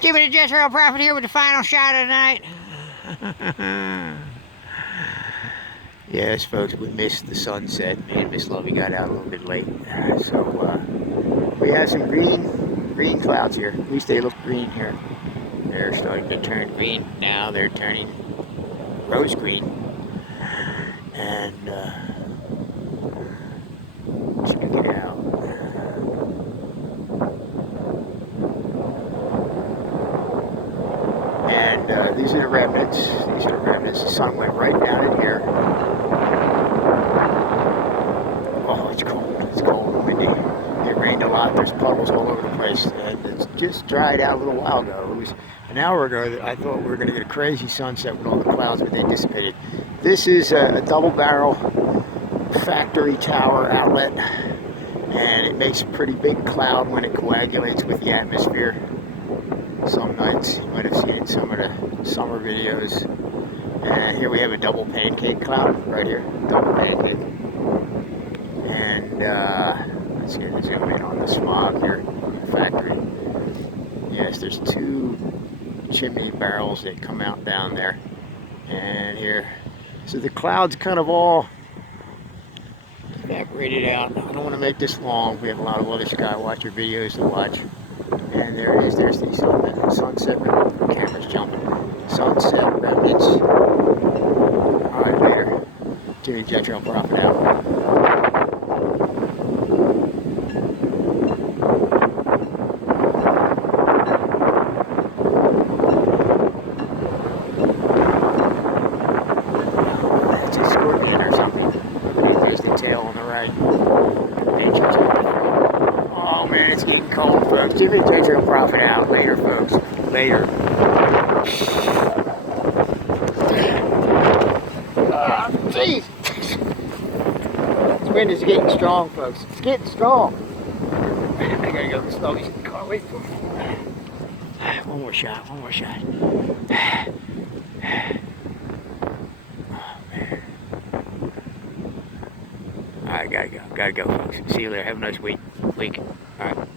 Jimmy the Jet Trail Prophet here with the final shot of the night. Yes, folks, we missed the sunset. Me and Miss Lovey got out a little bit late. So, we have some green clouds here. At least they look green here. They're starting to turn green. Now they're turning rose green. And, check it out. And these are the remnants. These are the remnants. The sun went right down in here. Oh, it's cold. It's cold and windy. It rained a lot. There's puddles all over the place. And it's just dried out a little while ago. It was an hour ago that I thought we were going to get a crazy sunset with all the clouds, but they dissipated. This is a double barrel factory tower outlet. And it makes a pretty big cloud when it coagulates with the atmosphere. Some nights, you might have seen it in some of the summer videos. And here we have a double pancake cloud, right here, double pancake. And let's get a zoom in on the smog here in the factory. Yes, there's two chimney barrels that come out down there. And here, so the clouds kind of all evaporated out. I don't want to make this long. We have a lot of other sky watcher videos to watch. And there it is. There's the sunset. The camera's jumping. Sunset remnants. All right, later. Jimmy Jet Trail Prophet out. That's a scorpion or something. There's the tail on the right. Nature's oh man, it's getting cold, folks. Jimmy Jet Trail Prophet out. Later, folks. Later. Jeez. This wind is getting strong, folks. It's getting strong. I gotta go slowly. Can't wait for one more shot. One more shot. Oh man. All right, gotta go, folks. See you later. Have a nice week. All right.